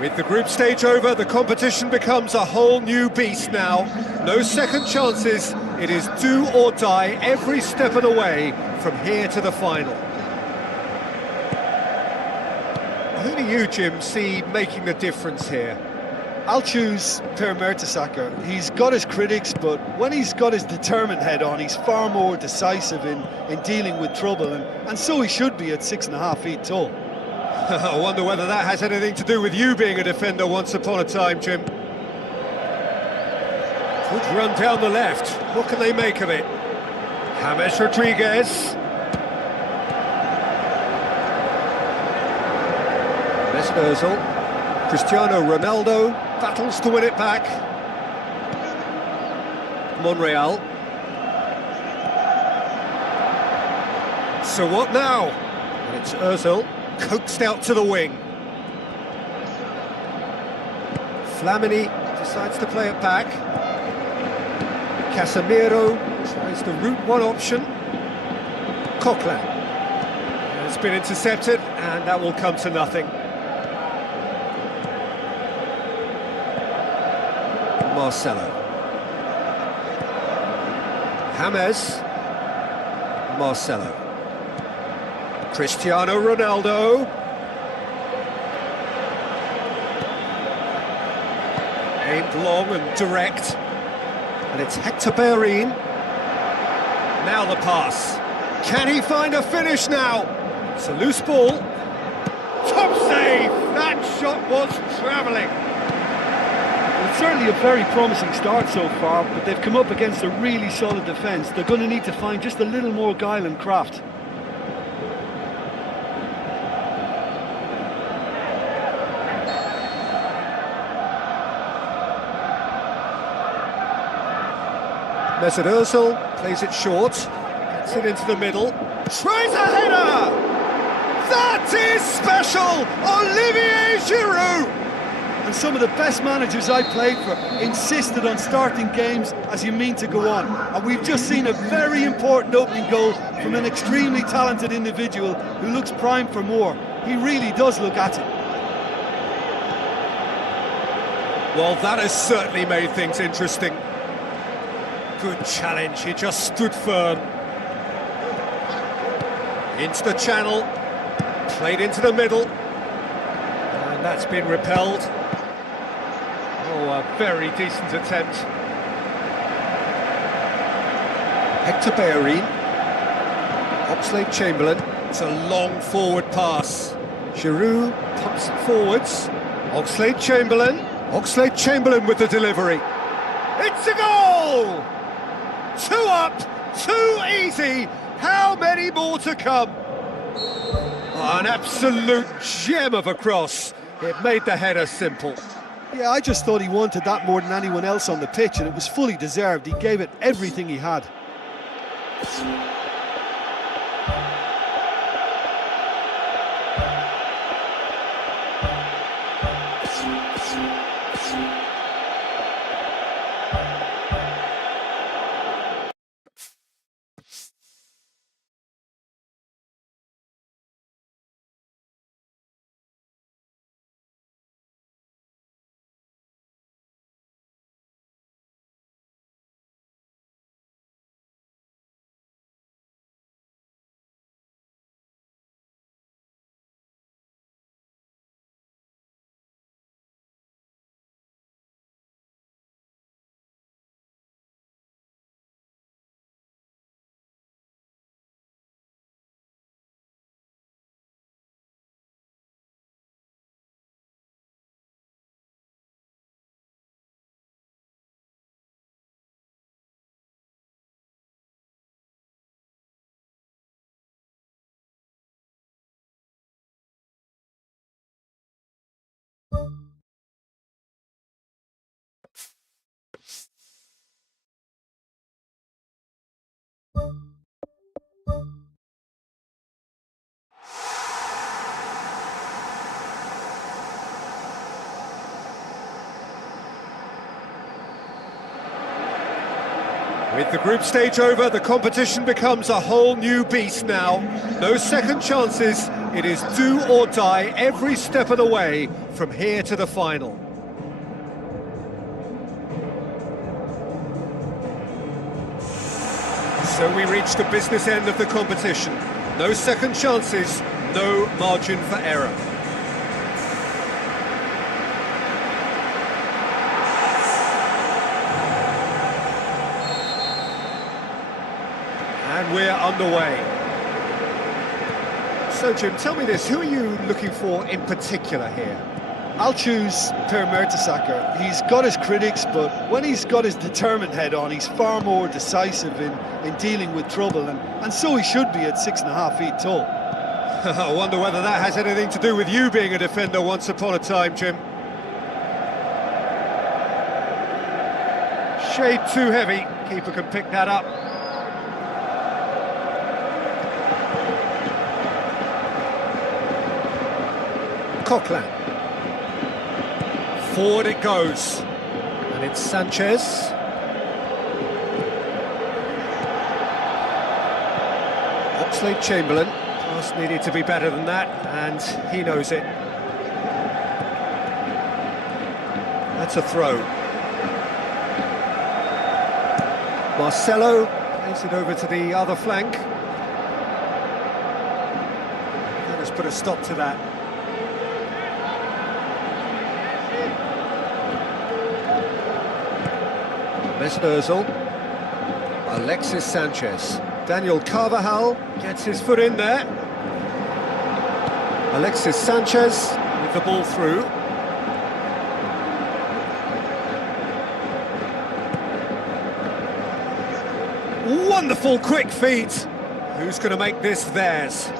With the group stage over, the competition becomes a whole new beast now. No second chances, it is do or die every step of the way from here to the final. Who do you, Jim, see making the difference here? I'll choose Per Mertesacker. He's got his critics, but when he's got his determined head on, he's far more decisive in dealing with trouble, and so he should be at 6.5 feet tall. I wonder whether that has anything to do with you being a defender once upon a time, Jim. Good run down the left. What can they make of it? James Rodriguez. Mesut Ozil. Cristiano Ronaldo battles to win it back. Monreal. So what now? And it's Ozil. Coaxed out to the wing. Flamini decides to play it back. Casemiro tries the route one option. Coquelin. It's been intercepted, and that will come to nothing. Marcelo. James. Marcelo. Cristiano Ronaldo. Aimed long and direct. And it's Hector Bellerin. Now the pass. Can he find a finish now? It's a loose ball. Top save! That shot was travelling. It's certainly a very promising start so far, but they've come up against a really solid defence. They're going to need to find just a little more guile and craft. Mesut Ozil plays it short, gets it into the middle, tries a header! That is special! Olivier Giroud! And some of the best managers I played for insisted on starting games as you mean to go on. And we've just seen a very important opening goal from an extremely talented individual who looks primed for more. He really does look at it. Well, that has certainly made things interesting. Good challenge, he just stood firm. Into the channel, played into the middle, and that's been repelled. Oh, a very decent attempt. Hector Bellerin. Oxlade-Chamberlain. It's a long forward pass. Giroud pumps it forwards. Oxlade-Chamberlain. Oxlade-Chamberlain with the delivery. It's a goal! 2 up, 2 easy. How many more to come? Oh, an absolute gem of a cross. It made the header simple. Yeah, I just thought he wanted that more than anyone else on the pitch, and it was fully deserved. He gave it everything he had. With the group stage over, the competition becomes a whole new beast now. No second chances, it is do or die every step of the way from here to the final. So we reach the business end of the competition. No second chances, no margin for error. And we're underway. So Jim, tell me this, who are you looking for in particular here? I'll choose Per Mertesacker. He's got his critics, but when he's got his determined head on, he's far more decisive in dealing with trouble, and so he should be at 6.5 feet tall. I wonder whether that has anything to do with you being a defender once upon a time, Jim. Shade too heavy, keeper can pick that up. Coquelin. Forward it goes, and it's Sanchez. Oxlade-Chamberlain, pass needed to be better than that, and he knows it. That's a throw. Marcelo plays it over to the other flank. That has put a stop to that. Mesut Ozil, Alexis Sanchez, Daniel Carvajal gets his foot in there. Alexis Sanchez with the ball through. Wonderful quick feet. Who's going to make this theirs?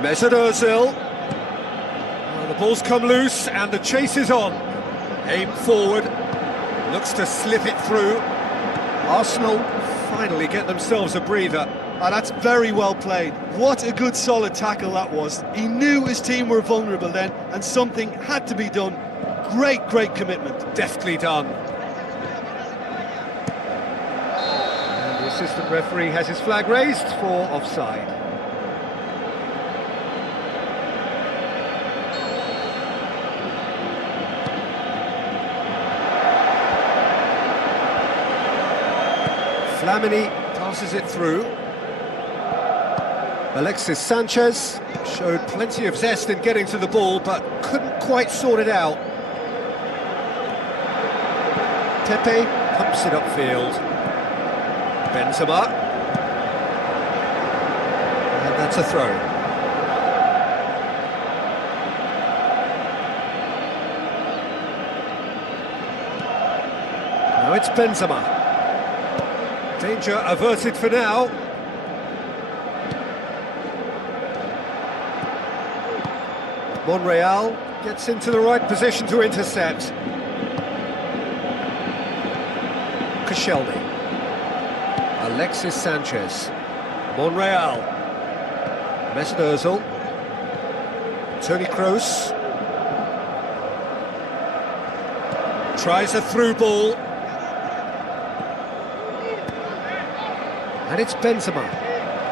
Mesut Ozil. Well, the ball's come loose and the chase is on. Aim forward. Looks to slip it through. Arsenal finally get themselves a breather. Oh, that's very well played. What a good solid tackle that was. He knew his team were vulnerable then, and something had to be done. Great commitment. Deftly done. And the assistant referee has his flag raised for offside. Flamini passes it through. Alexis Sanchez showed plenty of zest in getting to the ball, but couldn't quite sort it out. Pepe pumps it upfield. Benzema. And that's a throw. Now it's Benzema. Danger averted for now. Monreal gets into the right position to intercept. Koscielny. Alexis Sanchez. Monreal. Mesut Ozil. Toni Kroos. Tries a through ball. And it's Benzema.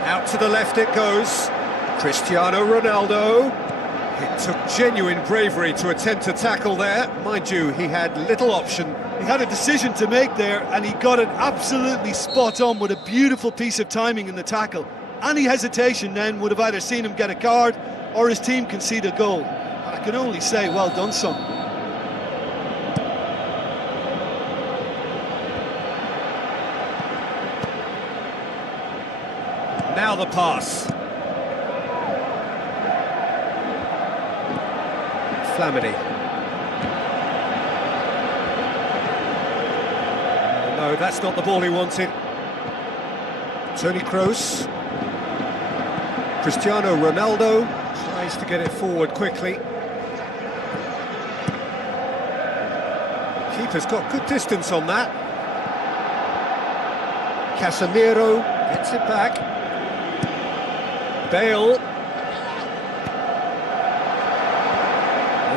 Out to the left it goes. Cristiano Ronaldo. It took genuine bravery to attempt to tackle there. Mind you, he had little option. He had a decision to make there, and he got it absolutely spot on with a beautiful piece of timing in the tackle. Any hesitation then would have either seen him get a card or his team concede a goal. And I can only say, well done, son. Now the pass. Flamini. No, that's not the ball he wanted. Toni Kroos. Cristiano Ronaldo tries to get it forward quickly. Keeper's got good distance on that. Casemiro gets it back. Bale.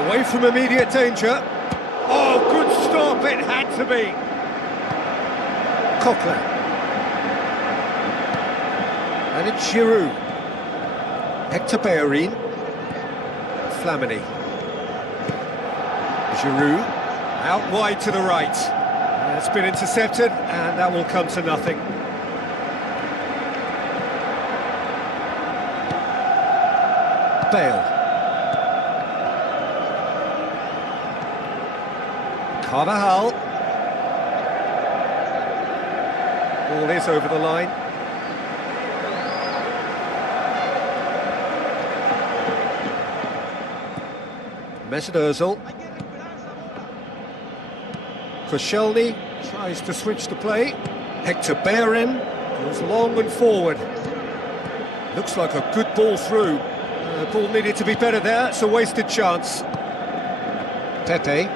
Away from immediate danger. Oh, good stop, it had to be. Coquelin. And it's Giroud. Hector Bellerin. Flamini. Giroud. Out wide to the right. It's been intercepted, and that will come to nothing. Bale. Carvajal. Ball is over the line. Mesut Ozil. Koscielny tries to switch the play. Hector Bellerin goes long and forward. Looks like a good ball through. The ball needed to be better there. It's a wasted chance. Pepe.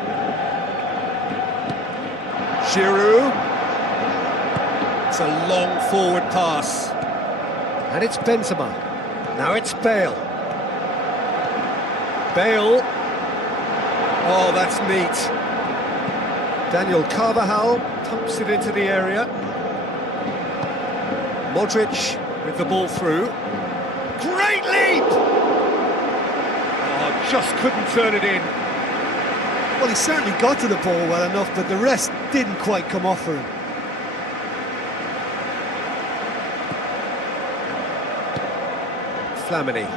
Giroud. It's a long forward pass. And it's Benzema. Now it's Bale. Bale. Oh, that's neat. Daniel Carvajal pumps it into the area. Modric with the ball through. Great leap! Oh, just couldn't turn it in. Well, he certainly got to the ball well enough, but the rest didn't quite come off for him. Flamini.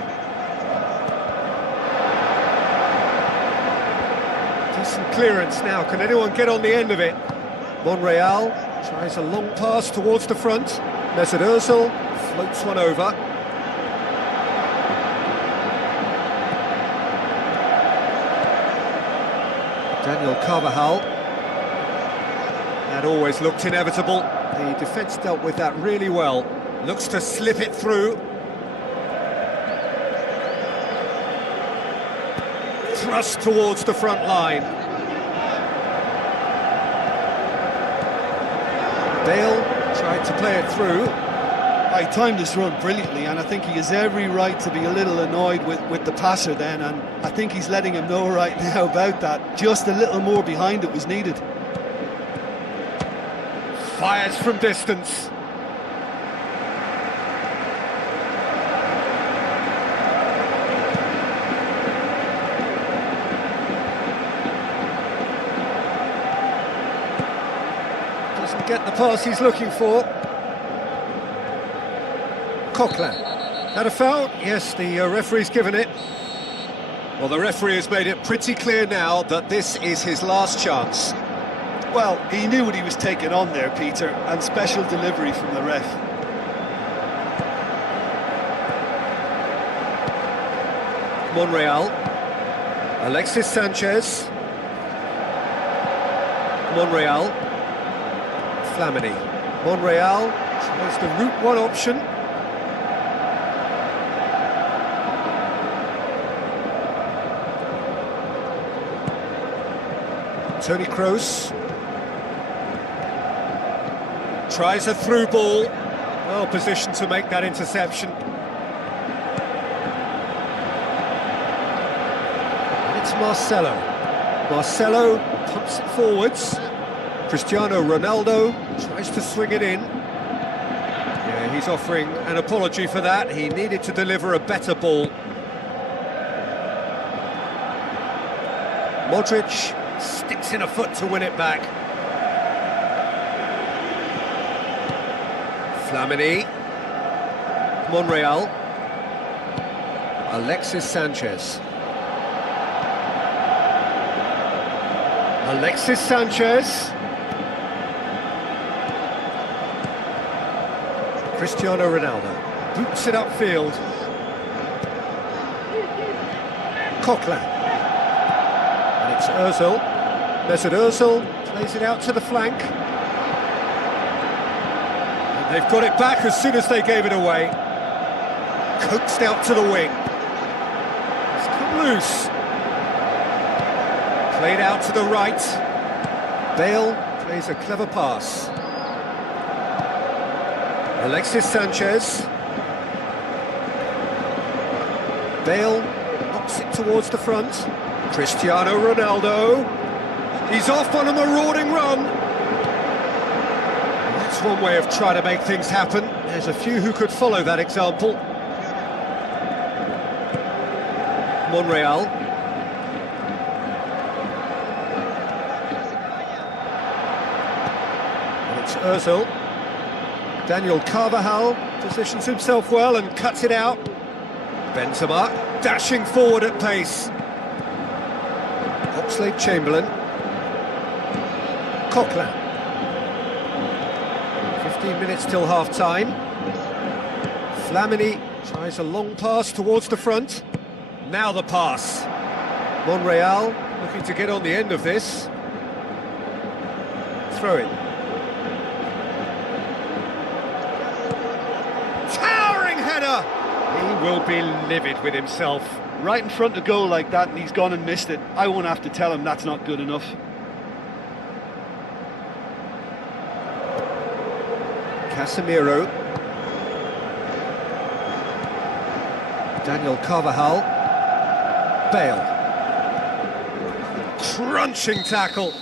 Decent clearance now. Can anyone get on the end of it? Monreal tries a long pass towards the front. Mesut Ozil floats one over. Daniel Carvajal. That always looked inevitable. The defence dealt with that really well. Looks to slip it through. Thrust towards the front line. Bale tried to play it through. He timed this run brilliantly, and I think he has every right to be a little annoyed with the passer then, and I think he's letting him know right now about that. Just a little more behind it was needed. Fires from distance. Doesn't get the pass he's looking for. Coquelin. Had a foul? Yes, the referee's given it. Well, the referee has made it pretty clear now that this is his last chance. Well, he knew what he was taking on there, Peter, and special delivery from the ref. Monreal. Alexis Sanchez. Monreal. Flamini. Monreal tries the route one option. Toni Kroos. Tries a through ball. Well positioned to make that interception. And it's Marcelo. Marcelo pumps it forwards. Cristiano Ronaldo tries to swing it in. Yeah, he's offering an apology for that. He needed to deliver a better ball. Modric sticks in a foot to win it back. Flamini. Monreal. Alexis Sanchez. Alexis Sanchez. Cristiano Ronaldo boots it upfield. Coquelin. And it's Ozil. Mesut Ozil plays it out to the flank. And they've got it back as soon as they gave it away. Coaxed out to the wing. It's come loose. Played out to the right. Bale plays a clever pass. Alexis Sanchez. Bale knocks it towards the front. Cristiano Ronaldo. He's off on a marauding run. That's one way of trying to make things happen. There's a few who could follow that example. Monreal. And it's Ozil. Daniel Carvajal positions himself well and cuts it out. Benzema dashing forward at pace. Oxlade-Chamberlain. Coquelin. 15 minutes till half-time. Flamini tries a long pass towards the front. Now the pass. Monreal looking to get on the end of this. Throw it. Towering header! He will be livid with himself. Right in front of goal like that, and he's gone and missed it. I won't have to tell him that's not good enough. Casemiro. Daniel Carvajal. Bale. Crunching tackle.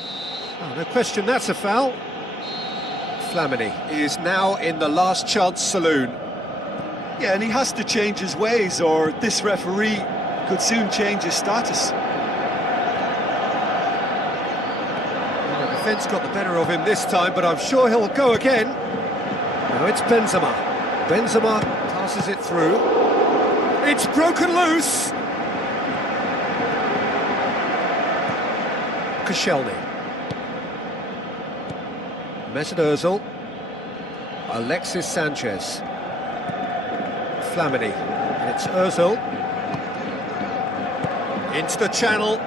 Oh, no question, that's a foul. Flamini is now in the last chance saloon. Yeah, and he has to change his ways, or this referee could soon change his status. Well, the defence got the better of him this time, but I'm sure he'll go again. Now it's Benzema. Benzema passes it through. It's broken loose! Koscielny. Mesut Ozil. Alexis Sanchez. Flamini. And it's Ozil. Into the channel.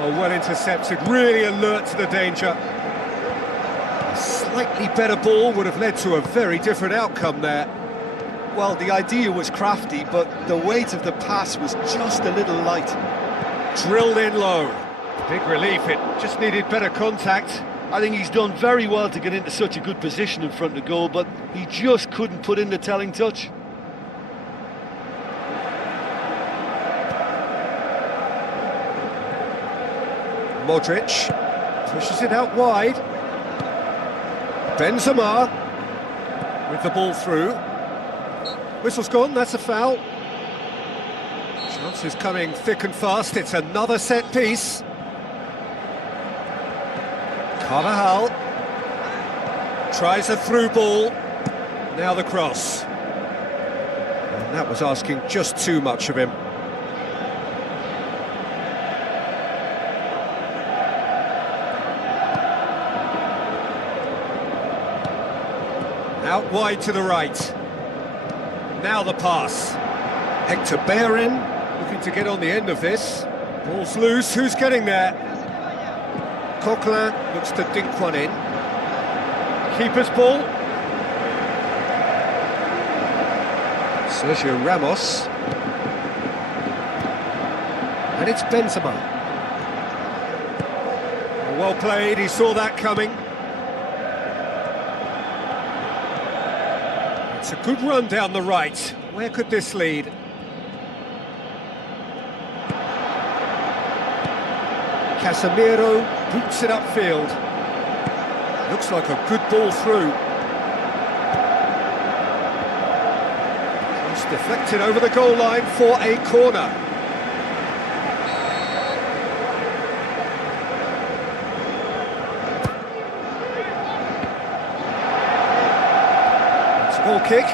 Oh, well intercepted, really alert to the danger. A slightly better ball would have led to a very different outcome there. Well, the idea was crafty, but the weight of the pass was just a little light. Drilled in low. Big relief, it just needed better contact. I think he's done very well to get into such a good position in front of goal, but he just couldn't put in the telling touch. Modric pushes it out wide. Benzema with the ball through. Whistle's gone, that's a foul. Chances coming thick and fast, it's another set piece. Carvajal tries a through ball. Now the cross. And that was asking just too much of him. Out wide to the right. Now the pass. Hector Bellerin looking to get on the end of this. Ball's loose, who's getting there? Coquelin looks to dink one in. Keeper's ball. Sergio Ramos. And it's Benzema. Well played, he saw that coming. It's a good run down the right. Where could this lead? Casemiro boots it upfield. Looks like a good ball through. It's deflected over the goal line for a corner. It's a goal kick.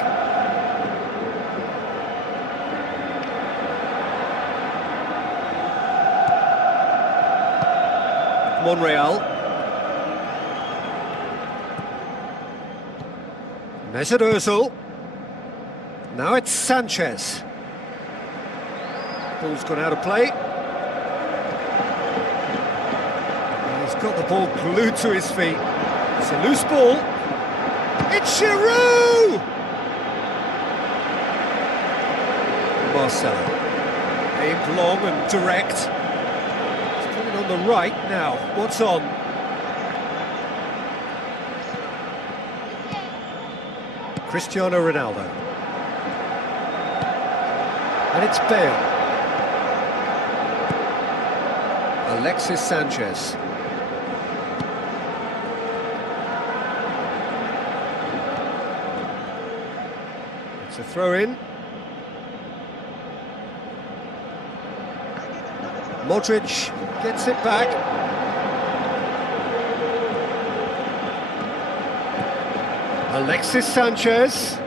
Monreal. Mesut Ozil. Now it's Sanchez. Ball's gone out of play. He's got the ball glued to his feet. It's a loose ball. It's Giroud! Marcelo. Aimed long and direct. On the right now, what's on? Cristiano Ronaldo. And it's Bale. Alexis Sanchez. It's a throw-in. Modric gets it back. Alexis Sanchez.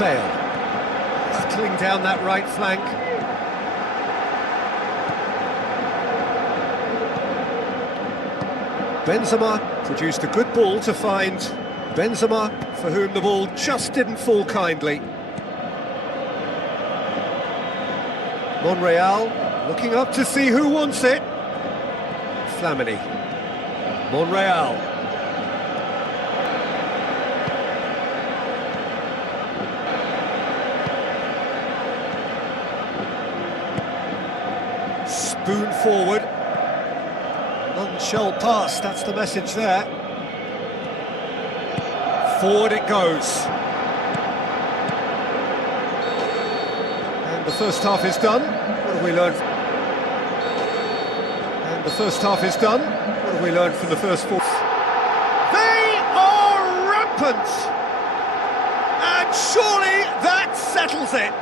Bale. Battling down that right flank. Benzema produced a good ball to find Benzema, for whom the ball just didn't fall kindly. Monreal looking up to see who wants it. Flamini. Monreal. Spoon forward. None shall pass, that's the message there. Forward it goes. And the first half is done. What have we learned? And the first half is done. What have we learned from the first four? They are rampant! And surely that settles it.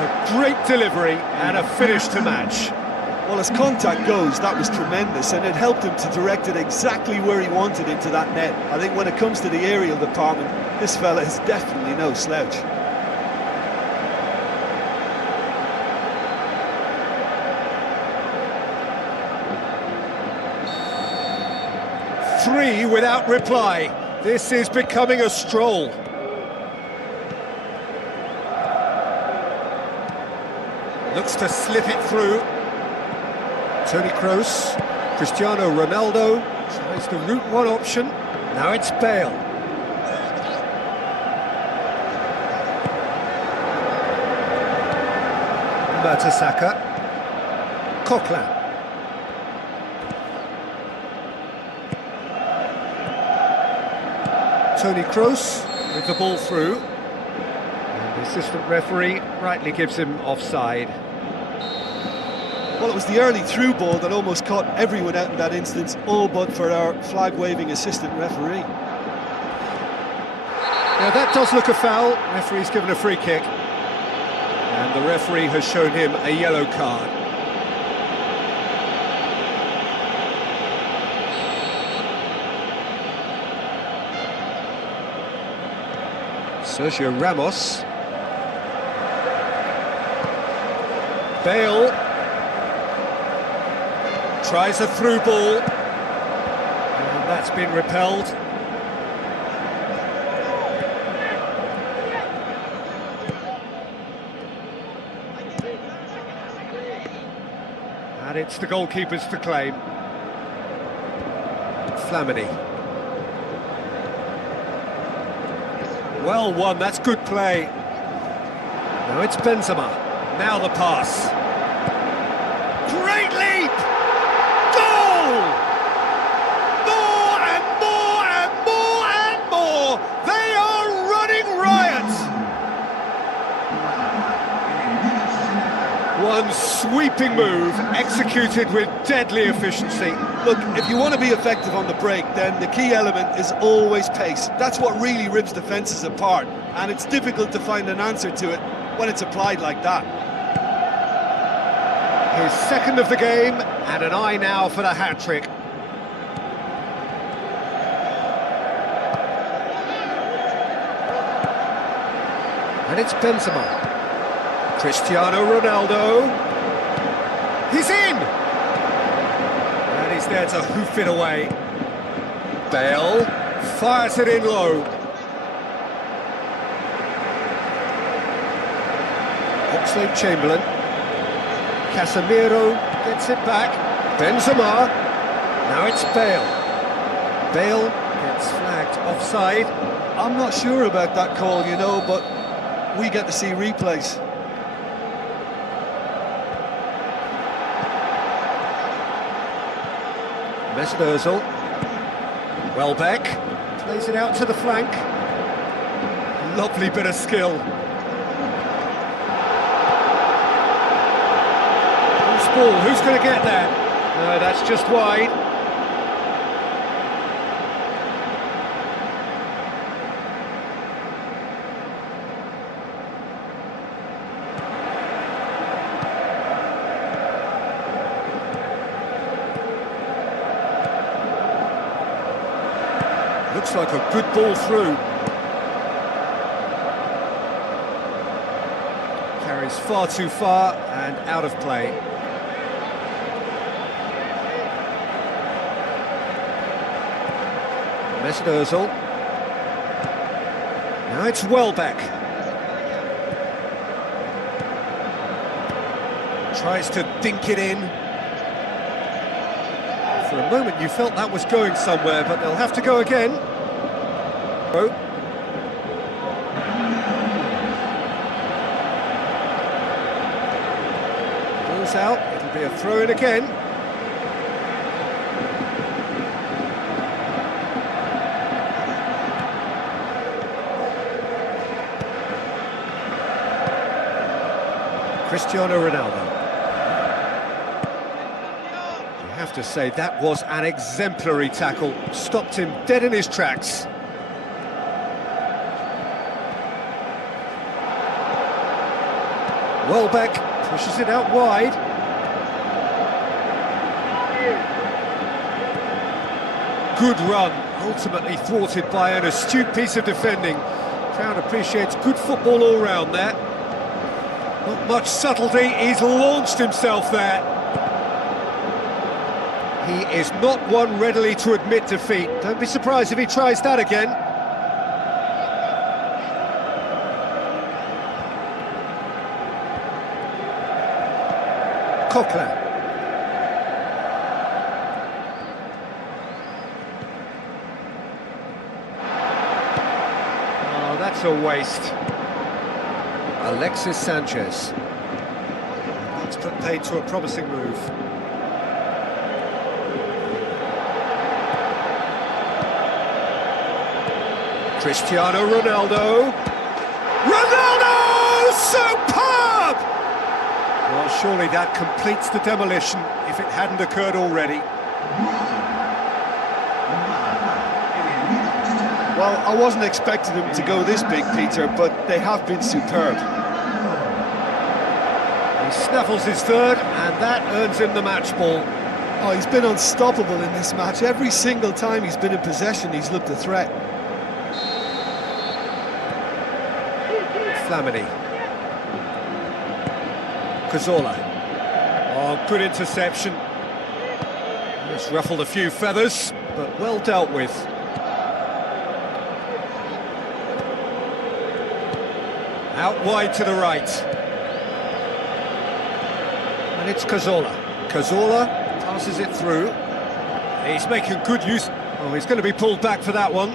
A great delivery and a finish to match. Well, as contact goes, that was tremendous, and it helped him to direct it exactly where he wanted into that net. I think when it comes to the aerial department, this fella is definitely no slouch. Three without reply. This is becoming a stroll. Looks to slip it through. Toni Kroos, Cristiano Ronaldo tries the route one option. Now it's Bale. Mertesacker. Coquelin. Toni Kroos with the ball through. And the assistant referee rightly gives him offside. Well, it was the early through ball that almost caught everyone out in that instance, all but for our flag-waving assistant referee. Now that does look a foul. Referee's given a free kick. And the referee has shown him a yellow card. Sergio Ramos. Bale. Tries a through ball, and that's been repelled. And it's the goalkeepers to claim. Flamini. Well won, that's good play. Now it's Benzema. Now the pass. Great leap! Goal! More and more and more and more! They are running riot! One sweeping move, executed with deadly efficiency. Look, if you want to be effective on the break, then the key element is always pace. That's what really rips defences apart, and it's difficult to find an answer to it when it's applied like that. His second of the game, and an eye now for the hat-trick. And it's Benzema. Cristiano Ronaldo. He's in! And he's there to hoof it away. Bale fires it in low. Oxlade-Chamberlain. Casemiro gets it back. Benzema. Now it's Bale. Bale gets flagged offside. I'm not sure about that call, you know, but we get to see replays. Mesut Ozil. Welbeck plays it out to the flank. Lovely bit of skill. Who's ball? Who's going to get that? No, that's just wide. Looks like a good ball through. Carries far too far and out of play. Mesut Ozil. Now it's Welbeck. Tries to dink it in. For a moment you felt that was going somewhere, but they'll have to go again. Ball's out, it'll be a throw-in again. Cristiano Ronaldo. You have to say that was an exemplary tackle, stopped him dead in his tracks. Welbeck pushes it out wide. Good run, ultimately thwarted by an astute piece of defending. Crowd appreciates good football all round there. Not much subtlety, he's launched himself there. He is not one readily to admit defeat. Don't be surprised if he tries that again. Coquelin. Oh, that's a waste. Alexis Sanchez. That's put paid to a promising move. Cristiano Ronaldo. Ronaldo! Superb! Well, surely that completes the demolition if it hadn't occurred already. Well, I wasn't expecting them to go this big, Peter, but they have been superb. He snaffles his third, and that earns him the match ball. Oh, he's been unstoppable in this match. Every single time he's been in possession, he's looked a threat. Flamini. Cazorla. Oh, good interception. Just ruffled a few feathers, but well dealt with. Out wide to the right. And it's Cazorla. Cazorla passes it through. He's making good use. Oh, he's going to be pulled back for that one.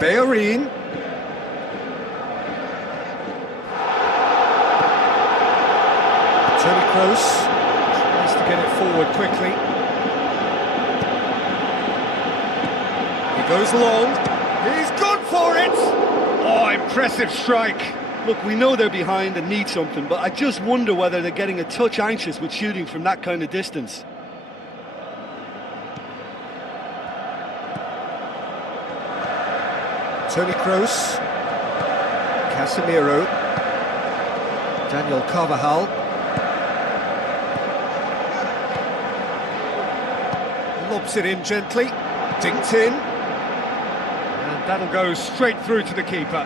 Bellerin. Toni Kroos tries to get it forward quickly. He goes long. He's gone for it! Oh, impressive strike. Look, we know they're behind and need something, but I just wonder whether they're getting a touch anxious with shooting from that kind of distance. Toni Kroos, Casemiro, Daniel Carvajal. Lobs it in gently, dinked in, and that'll go straight through to the keeper.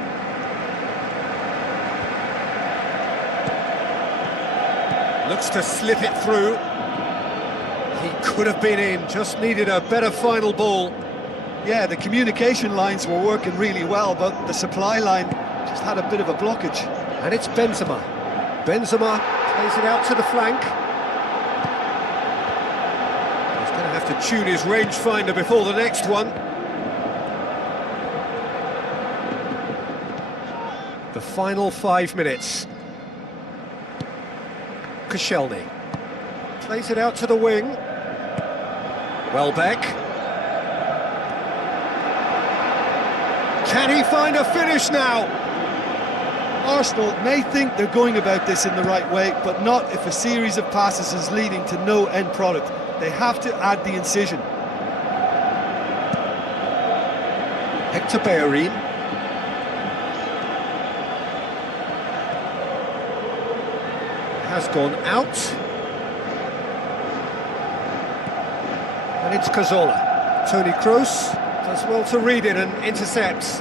Looks to slip it through. He could have been in, just needed a better final ball. Yeah, the communication lines were working really well, but the supply line just had a bit of a blockage. And it's Benzema. Benzema plays it out to the flank. He's going to have to tune his rangefinder before the next one. The final 5 minutes. Koscielny plays it out to the wing. Welbeck. Can he find a finish now? Arsenal may think they're going about this in the right way, but not if a series of passes is leading to no end product. They have to add the incision. Hector Bellerin. Has gone out. And it's Cazorla. Toni Kroos does well to read it and intercepts.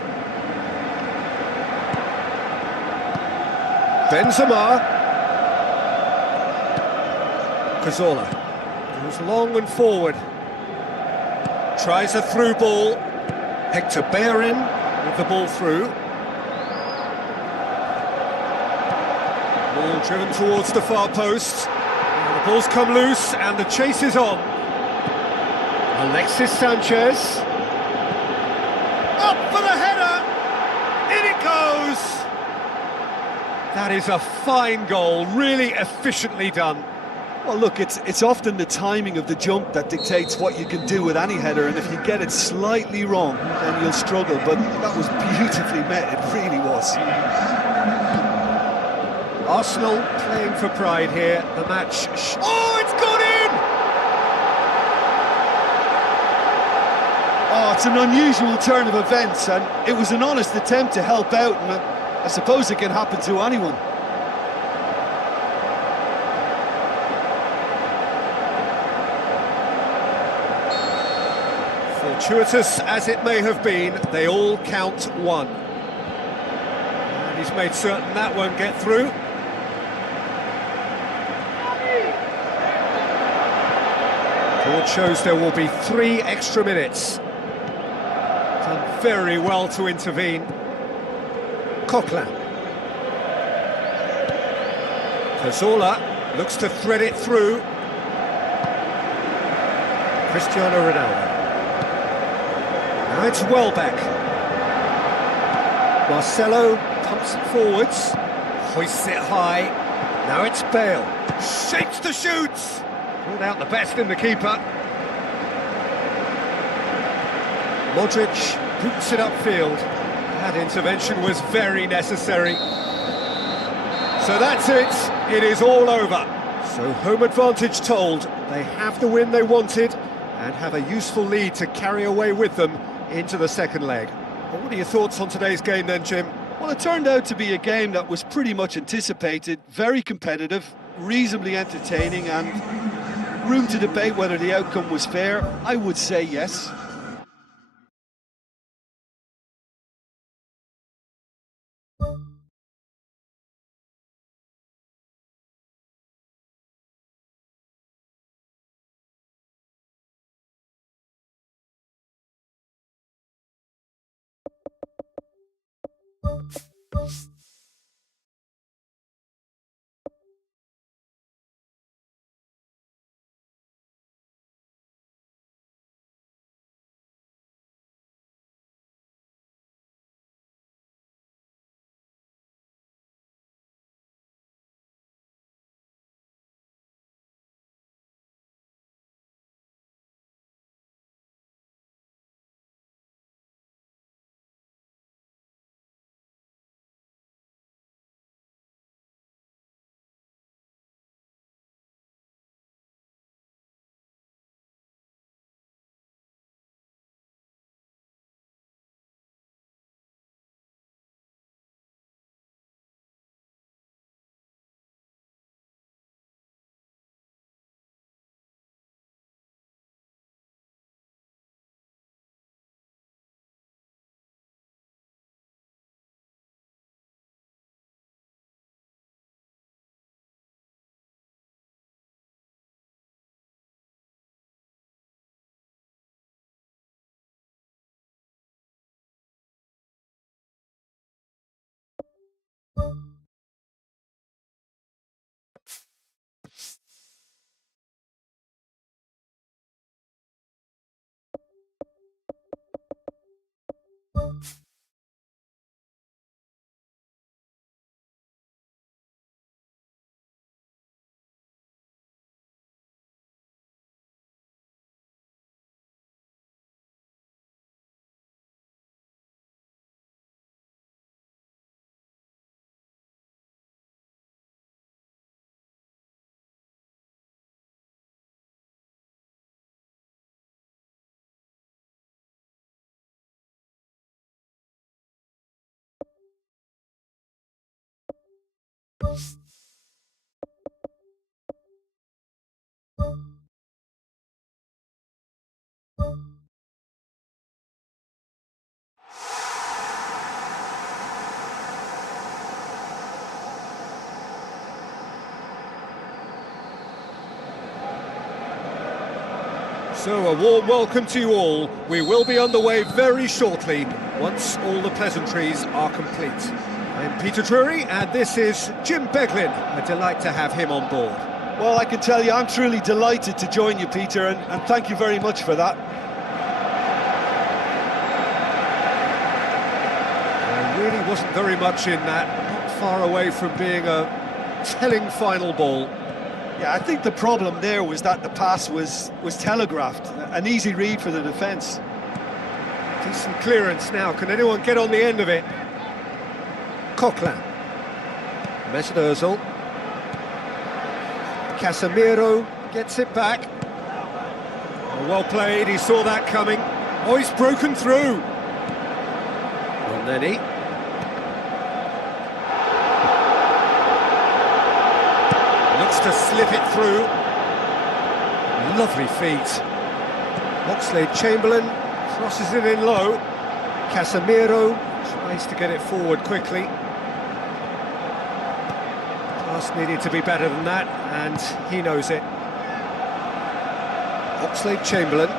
Benzema. Cazorla goes long and forward. Tries a through ball. Hector Bellerin with the ball through. Ball driven towards the far post. And the ball's come loose and the chase is on. Alexis Sanchez. Up for the header! In it goes! That is a fine goal, really efficiently done. Well, look, it's often the timing of the jump that dictates what you can do with any header, and if you get it slightly wrong, then you'll struggle, but that was beautifully met, it really was. Arsenal playing for pride here, the match... Oh, it's gone in! Oh, it's an unusual turn of events, and it was an honest attempt to help out, and I suppose it can happen to anyone. Fortuitous as it may have been, they all count one. And he's made certain that won't get through. Board shows there will be 3 extra minutes. Done very well to intervene. Coquelin. Cazorla looks to thread it through. Cristiano Ronaldo. Now it's Welbeck. Marcelo pumps it forwards, hoists it high. Now it's Bale. Shapes the shoots. Pulled out the best in the keeper. Modric boots it upfield. That intervention was very necessary. So that's it. It is all over. So home advantage told. They have the win they wanted and have a useful lead to carry away with them into the second leg. Well, what are your thoughts on today's game then, Jim? Well, it turned out to be a game that was pretty much anticipated, very competitive, reasonably entertaining, and room to debate whether the outcome was fair. I would say yes. So, a warm welcome to you all. We will be underway very shortly, once all the pleasantries are complete. I'm Peter Drury, and this is Jim Beglin. A delight to have him on board. Well, I can tell you, I'm truly delighted to join you, Peter, and thank you very much for that. There really wasn't very much in that, not far away from being a telling final ball. Yeah, I think the problem there was that the pass was telegraphed, an easy read for the defence. Decent clearance now, can anyone get on the end of it? Coquelin. Mesut Ozil. Casemiro gets it back. Oh, well played, he saw that coming. Oh, he's broken through. Ronelli. Looks to slip it through. Lovely feet. Oxlade-Chamberlain crosses it in low. Casemiro tries to get it forward quickly. Pass needed to be better than that, and he knows it. Oxlade-Chamberlain.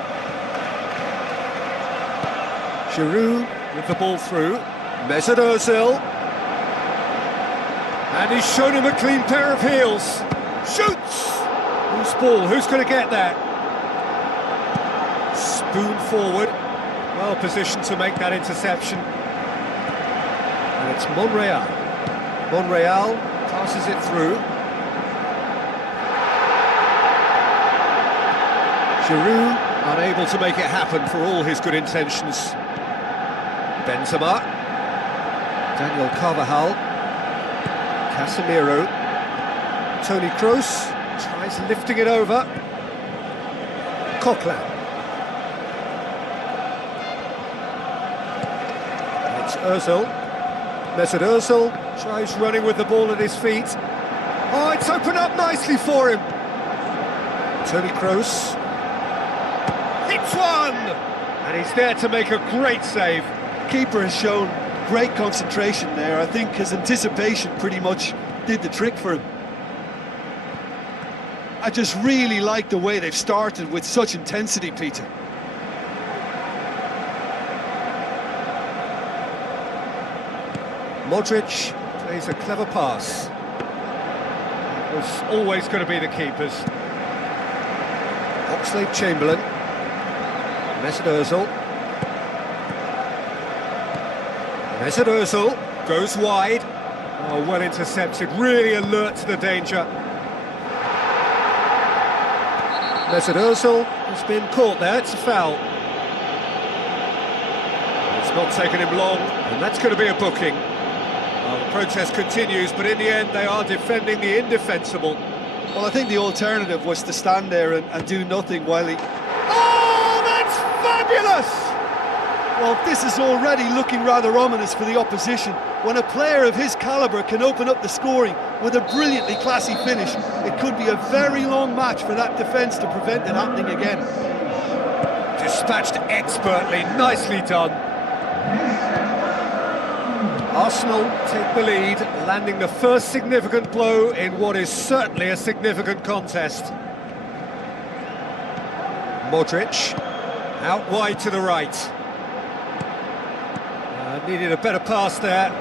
Giroud with the ball through. Mesut Ozil. And he's shown him a clean pair of heels. Shoots! Whose ball? Who's going to get that? Spoon forward. Well positioned to make that interception. And it's Monreal. Monreal passes it through. Giroud unable to make it happen for all his good intentions. Benzema. Daniel Carvajal. Casemiro. Toni Kroos tries lifting it over. Coquelin. It's Ozil. Mesut Ozil tries running with the ball at his feet. Oh, it's opened up nicely for him. Toni Kroos. Hits one! And he's there to make a great save. Keeper has shown great concentration there. I think his anticipation pretty much did the trick for him. I just really like the way they've started with such intensity, Peter. Modric plays a clever pass. It was always going to be the keepers. Oxlade-Chamberlain. Mesut Ozil. Mesut Ozil goes wide. Oh, well intercepted, really alert to the danger. Mesut Ozil has been caught there, it's a foul. It's not taken him long, and that's going to be a booking. Well, the protest continues, but in the end they are defending the indefensible. Well, I think the alternative was to stand there and do nothing while he... Oh, that's fabulous! Well, this is already looking rather ominous for the opposition. When a player of his calibre can open up the scoring with a brilliantly classy finish, it could be a very long match for that defence to prevent it happening again. Dispatched expertly, nicely done. Arsenal take the lead, landing the first significant blow in what is certainly a significant contest. Modric, out wide to the right. Needed a better pass there.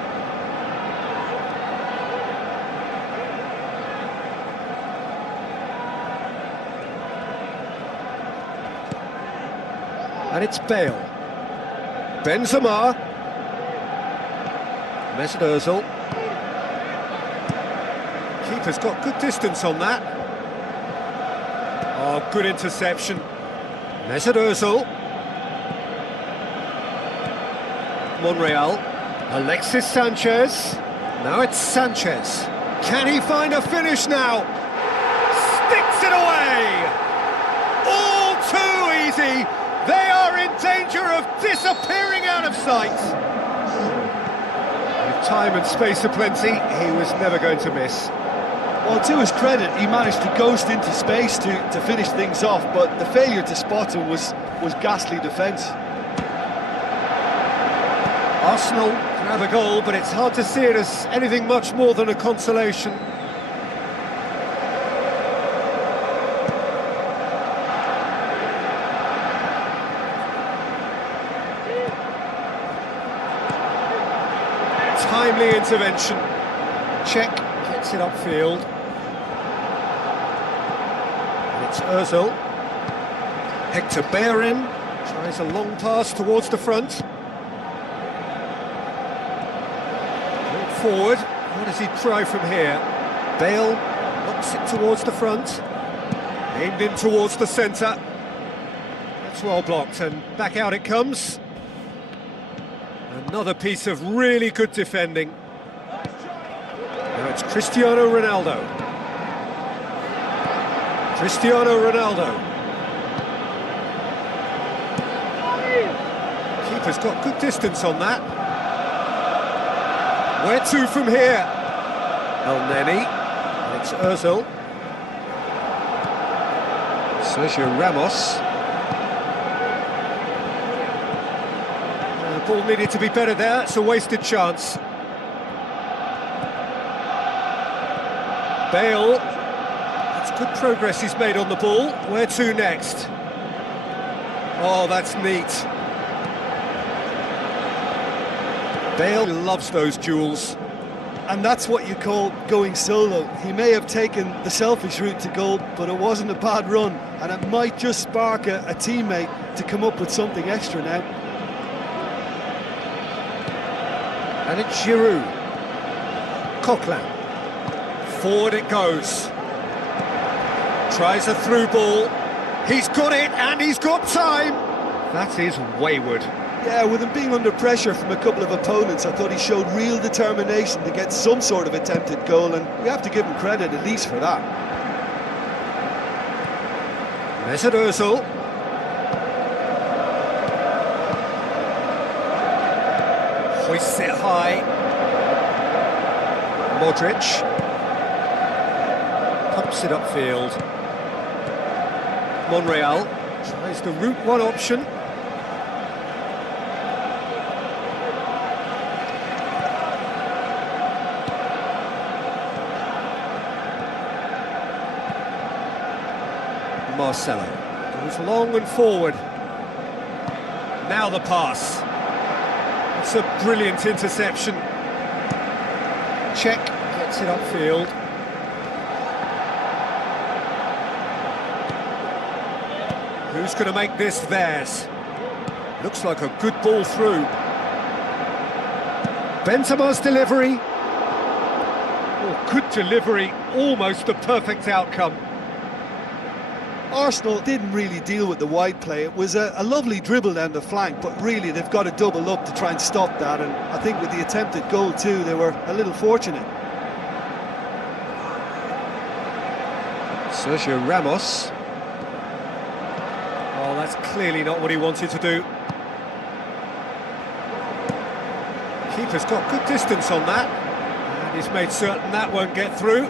And it's Bale. Benzema. Mesut Ozil. Keeper's got good distance on that. Oh, good interception. Mesut Ozil. Monreal. Alexis Sanchez. Now it's Sanchez. Can he find a finish now? Sticks it away! All too easy! They are in danger of disappearing out of sight! With time and space aplenty, he was never going to miss. Well, to his credit, he managed to ghost into space to finish things off, but the failure to spot him was ghastly defence. Arsenal can have a goal, but it's hard to see it as anything much more than a consolation. Timely intervention. Check, gets it upfield. And it's Ozil. Hector Bellerin tries a long pass towards the front. Forward, what does he try from here? Bale knocks it towards the front, aimed in towards the centre. That's well blocked, and back out it comes. Another piece of really good defending. Now it's Cristiano Ronaldo. Cristiano Ronaldo. Keeper's got good distance on that. Where to from here? El Neni, and it's Ozil. Sergio Ramos. The ball needed to be better there, it's a wasted chance. Bale, that's good progress he's made on the ball. Where to next? Oh, that's neat. Bale loves those duels. And that's what you call going solo. He may have taken the selfish route to goal, but it wasn't a bad run, and it might just spark a teammate to come up with something extra now. And it's Giroud. Coquelin. Forward it goes. Tries a through ball. He's got it, and he's got time. That is wayward. Yeah, with him being under pressure from a couple of opponents, I thought he showed real determination to get some sort of attempted goal, and we have to give him credit at least for that. Mesut Ozil. Hoists it high. Modric. Pumps it upfield. Monreal tries the route one option. Marcelo goes long and forward. Now the pass. It's a brilliant interception. Check, gets it upfield. Who's going to make this theirs? Looks like a good ball through. Benzema's delivery. Oh, good delivery, almost the perfect outcome. Arsenal didn't really deal with the wide play. It was a lovely dribble down the flank, but really they've got to double up to try and stop that, and I think with the attempted goal too, they were a little fortunate. Sergio Ramos. Oh, that's clearly not what he wanted to do. Keeper's got good distance on that, and he's made certain that won't get through.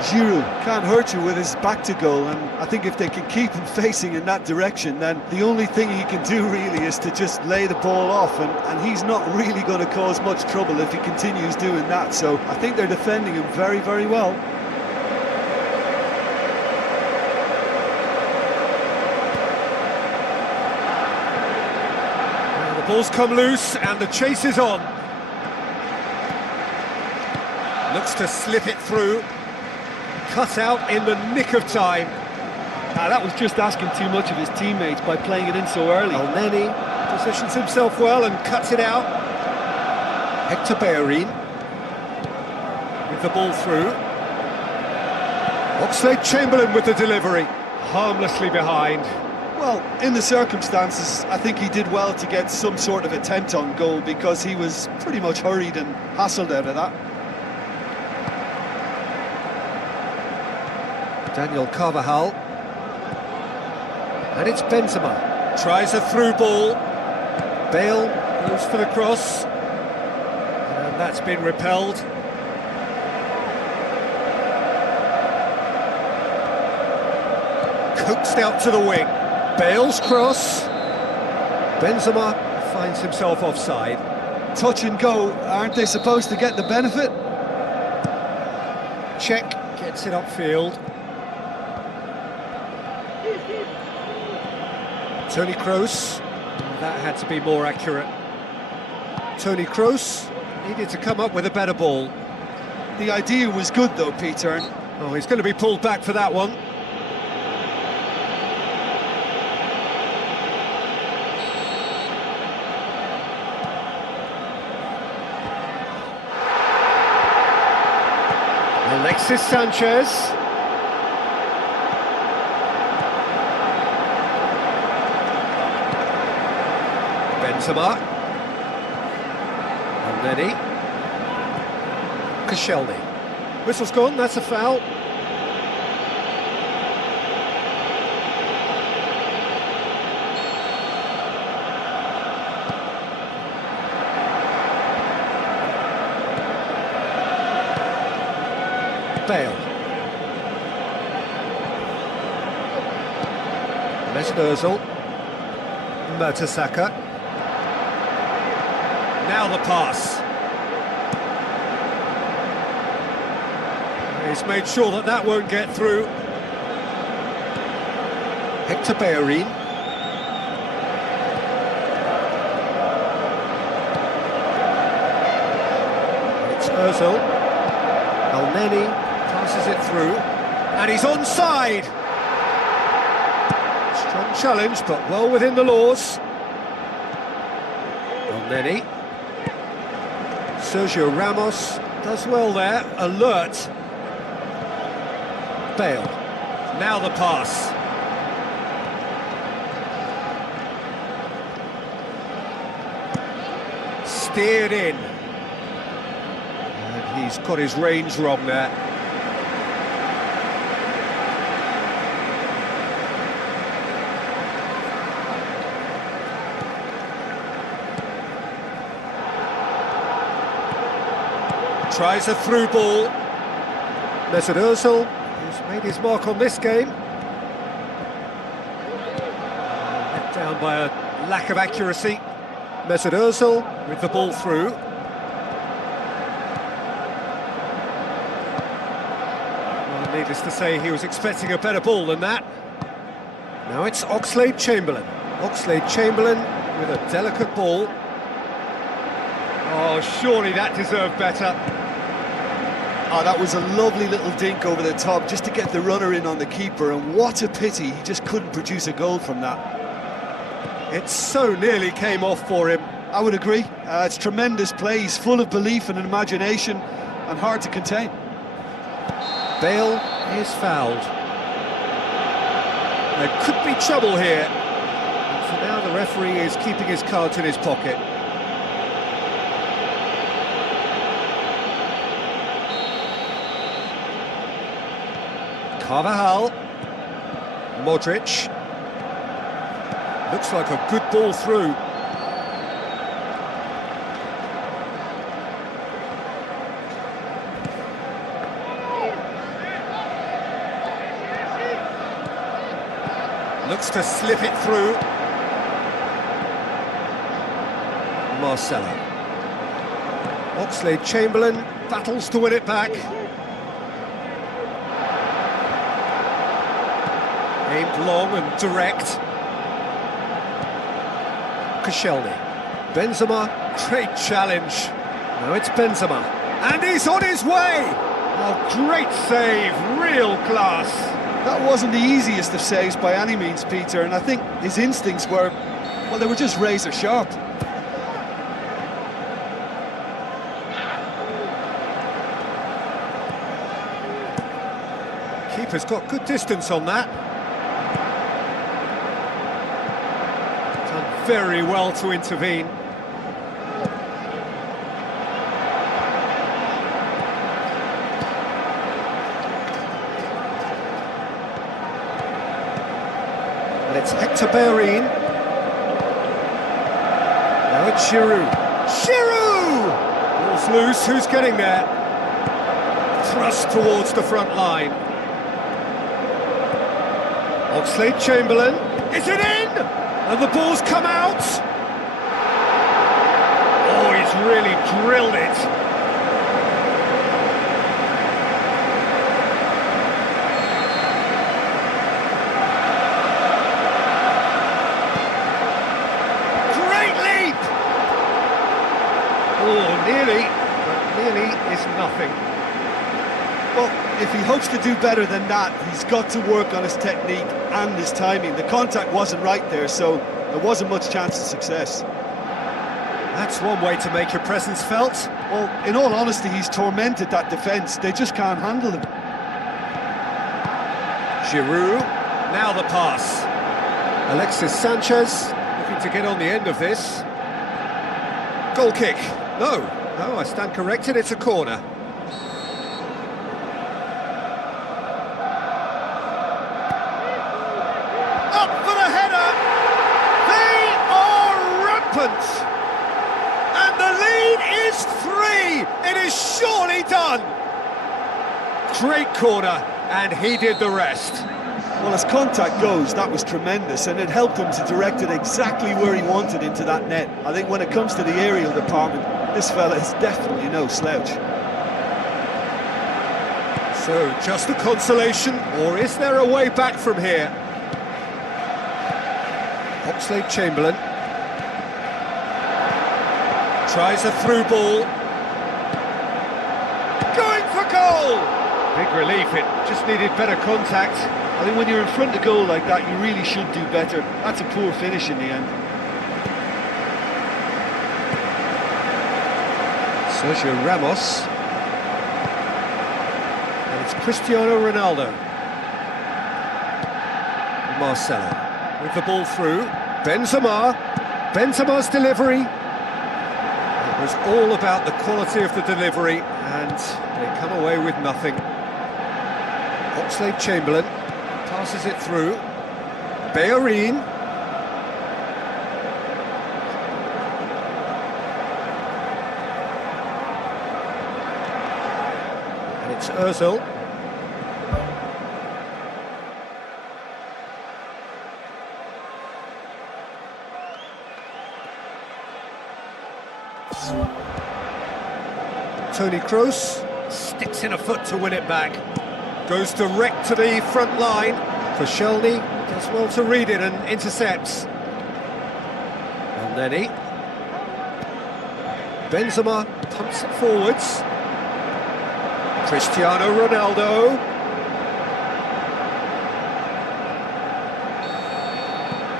Giroud can't hurt you with his back to goal, and I think if they can keep him facing in that direction, then the only thing he can do really is to just lay the ball off, and he's not really going to cause much trouble if he continues doing that, so I think they're defending him very, very well. Now the ball's come loose and the chase is on. Looks to slip it through. cut out in the nick of time. That was just asking too much of his teammates by playing it in so early. Elneny positions himself well and cuts it out. Hector Bellerin with the ball through. Oxlade-Chamberlain with the delivery, harmlessly behind. Well, in the circumstances, I think he did well to get some sort of attempt on goal because he was pretty much hurried and hassled out of that. Daniel Carvajal. And it's Benzema. Tries a through ball. Bale goes for the cross. And that's been repelled. Coaxed out to the wing. Bale's cross. Benzema finds himself offside. Touch and go, aren't they supposed to get the benefit? Check gets it upfield. Toni Kroos. That had to be more accurate. Toni Kroos needed to come up with a better ball. The idea was good though, Peter. Oh, he's going to be pulled back for that one. Alexis Sanchez. Benzema. Elneny. Koscielny. Whistle's gone, that's a foul. Bale. Mesut Ozil. Mertesacker. Now the pass. He's made sure that that won't get through. Hector Bellerin. It's Ozil. Elneny passes it through. And he's onside. Strong challenge, but well within the laws. Elneny. Sergio Ramos does well there, alert. Bale, now the pass. Steered in. And he's got his range wrong there. Tries a through ball. Mesut Ozil, who's made his mark on this game. Let down by a lack of accuracy. Mesut Ozil with the ball through. Well, needless to say, he was expecting a better ball than that. Now it's Oxlade-Chamberlain. Oxlade-Chamberlain with a delicate ball. Oh, surely that deserved better. Oh, that was a lovely little dink over the top just to get the runner in on the keeper, and what a pity he just couldn't produce a goal from that. It so nearly came off for him. I would agree. It's tremendous play. He's full of belief and imagination and hard to contain. Bale is fouled. There could be trouble here. And for now, the referee is keeping his cards in his pocket. Carvajal. Modric. Looks like a good ball through. Looks to slip it through. Marcelo. Oxlade-Chamberlain battles to win it back. Aimed long and direct. Koscielny. Benzema, great challenge. Now it's Benzema. And he's on his way! Oh, great save, real class. That wasn't the easiest of saves by any means, Peter, and I think his instincts were, well, they were just razor sharp. Keeper's got good distance on that. Done very well to intervene. And it's Hector Bellerin. Now it's Giroud. Giroud! Ball's loose, who's getting there? Thrust towards the front line. Oxlade-Chamberlain, is it in? And the ball's come out. Oh, he's really drilled it. Great leap! Oh, nearly, but nearly is nothing. Well, if he hopes to do better than that, he's got to work on his technique and his timing. The contact wasn't right there, so there wasn't much chance of success. That's one way to make your presence felt. Well, in all honesty, he's tormented that defence. They just can't handle him. Giroud, now the pass. Alexis Sanchez looking to get on the end of this. Goal kick. No, I stand corrected, it's a corner. And the lead is 3. It is surely done. Great corner, and he did the rest. Well, as contact goes, that was tremendous, and it helped him to direct it exactly where he wanted into that net. I think when it comes to the aerial department, this fella is definitely no slouch. So, just a consolation, or is there a way back from here? Oxlade-Chamberlain tries a through ball. Going for goal! Big relief, it just needed better contact. I think when you're in front of goal like that, you really should do better. That's a poor finish in the end. Sergio Ramos. And it's Cristiano Ronaldo. Marcelo with the ball through. Benzema's delivery. It was all about the quality of the delivery, and they come away with nothing. Oxlade-Chamberlain passes it through. Bellerin. And it's Ozil. Toni Kroos sticks in a foot to win it back. Goes direct to the front line. Koscielny does well to read it and intercepts. And then Benzema pumps it forwards. Cristiano Ronaldo.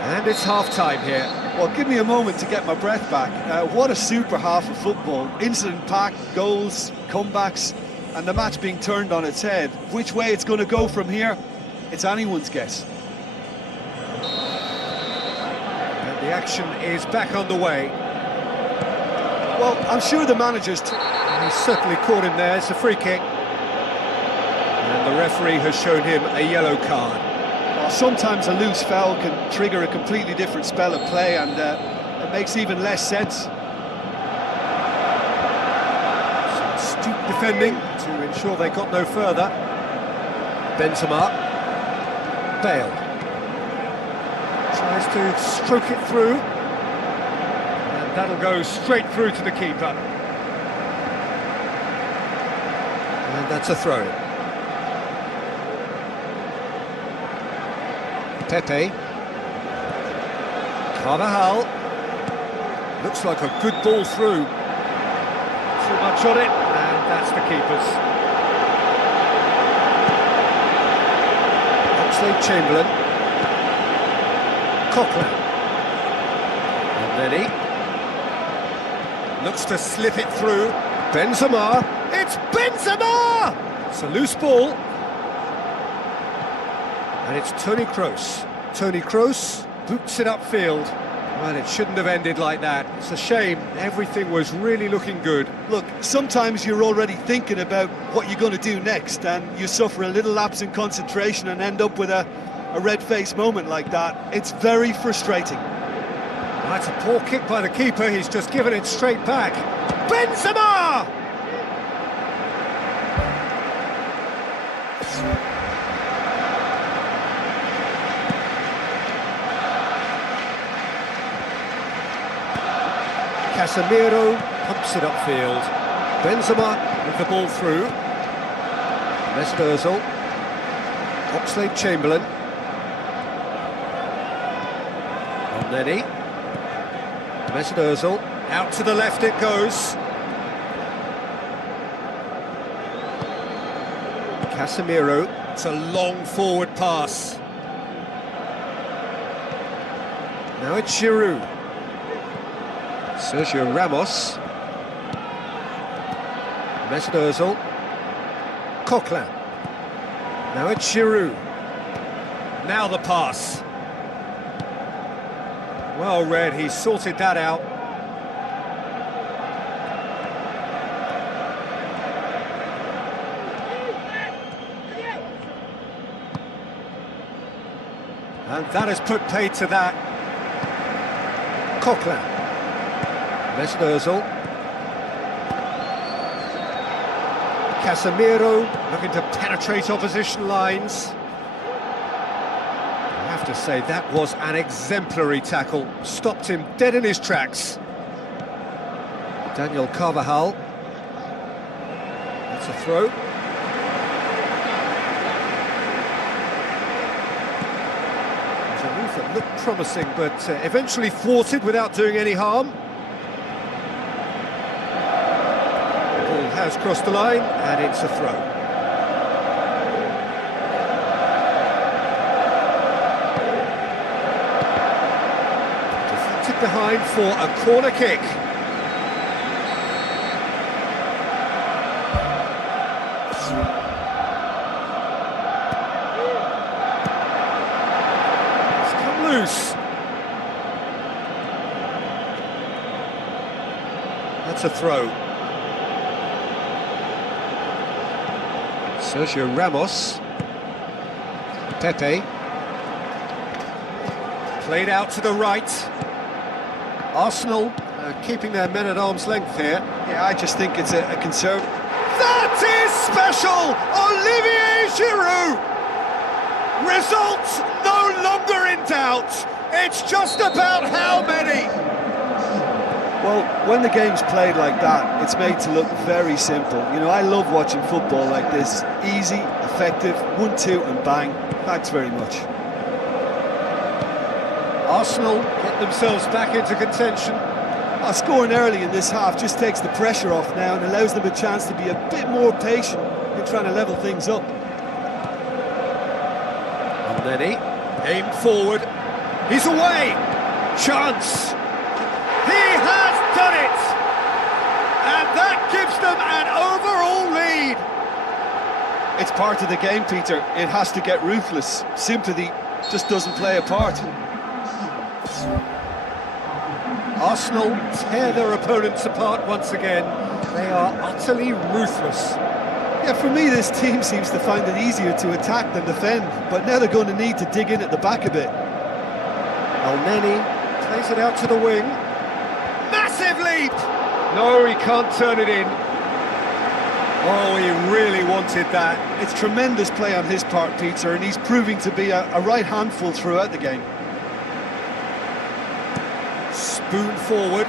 And it's half-time here. Well, give me a moment to get my breath back. What a super half of football. Incident-packed, goals, comebacks, and the match being turned on its head. Which way it's going to go from here, it's anyone's guess. And the action is back on the way. Well, I'm sure the manager's... He's certainly caught him there. It's a free kick. And the referee has shown him a yellow card. Sometimes a loose foul can trigger a completely different spell of play, and it makes even less sense. Some astute defending to ensure they got no further. Benzema. Bale. Tries to stroke it through. And that'll go straight through to the keeper. And that's a throw. Pepe. Carvajal. Looks like a good ball through. Too much on it, and that's the keeper's. Oxlade-Chamberlain. Coquelin. And then he looks to slip it through. Benzema. It's Benzema! It's a loose ball. And it's Toni Kroos. Toni Kroos boots it upfield. Well, it shouldn't have ended like that. It's a shame. Everything was really looking good. Look, sometimes you're already thinking about what you're going to do next, and you suffer a little lapse in concentration and end up with a red-faced moment like that. It's very frustrating. That's a poor kick by the keeper. He's just given it straight back. Benzema! Casemiro pumps it upfield. Benzema with the ball through. Mesut Ozil. Oxlade-Chamberlain. Elneny. Mesut Ozil. Out to the left it goes. Casemiro. It's a long forward pass. Now it's Giroud. Sergio Ramos. Mesut Ozil. Coquelin. Now it's Giroud. Now the pass. Well read, he sorted that out. And that has put paid to that. Coquelin. Mesut Ozil. Casemiro looking to penetrate opposition lines. I have to say that was an exemplary tackle. Stopped him dead in his tracks. Daniel Carvajal. That's a throw. It was a move that looked promising, but eventually thwarted without doing any harm. Has crossed the line, and it's a throw. Deflected behind for a corner kick. It's come loose. That's a throw. Sergio Ramos. Pepe. Played out to the right. Arsenal keeping their men at arm's length here. Yeah, I just think it's a concern. That is special! Olivier Giroud! Results no longer in doubt. It's just about how many. Well, when the game's played like that, it's made to look very simple. You know, I love watching football like this. Easy, effective, 1-2 and bang. Thanks very much. Arsenal get themselves back into contention. Scoring early in this half just takes the pressure off now and allows them a chance to be a bit more patient in trying to level things up. Elneny, aimed forward. He's away! Chance! He has done it! And that gives them an overall lead. It's part of the game, Peter. It has to get ruthless. Sympathy just doesn't play a part. Arsenal tear their opponents apart once again. They are utterly ruthless. Yeah, for me, this team seems to find it easier to attack than defend, but now they're going to need to dig in at the back a bit. Elneny plays it out to the wing. Massive leap! No, he can't turn it in. Oh, he really wanted that. It's tremendous play on his part, Peter, and he's proving to be a right handful throughout the game. Spoon forward.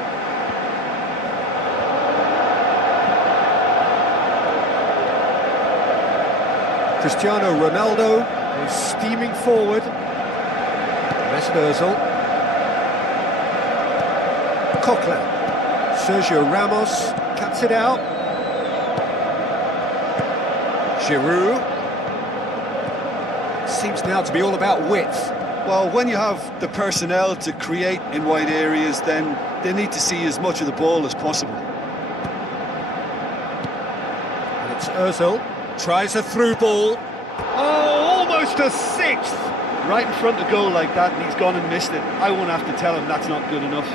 Cristiano Ronaldo is steaming forward. Mesut Ozil. Coquelin. Sergio Ramos cuts it out. Giroud. seems now to be all about width. Well, when you have the personnel to create in wide areas, then they need to see as much of the ball as possible. And it's Ozil, tries a through ball. Oh, almost a sixth! Right in front of goal like that, and he's gone and missed it. I won't have to tell him that's not good enough.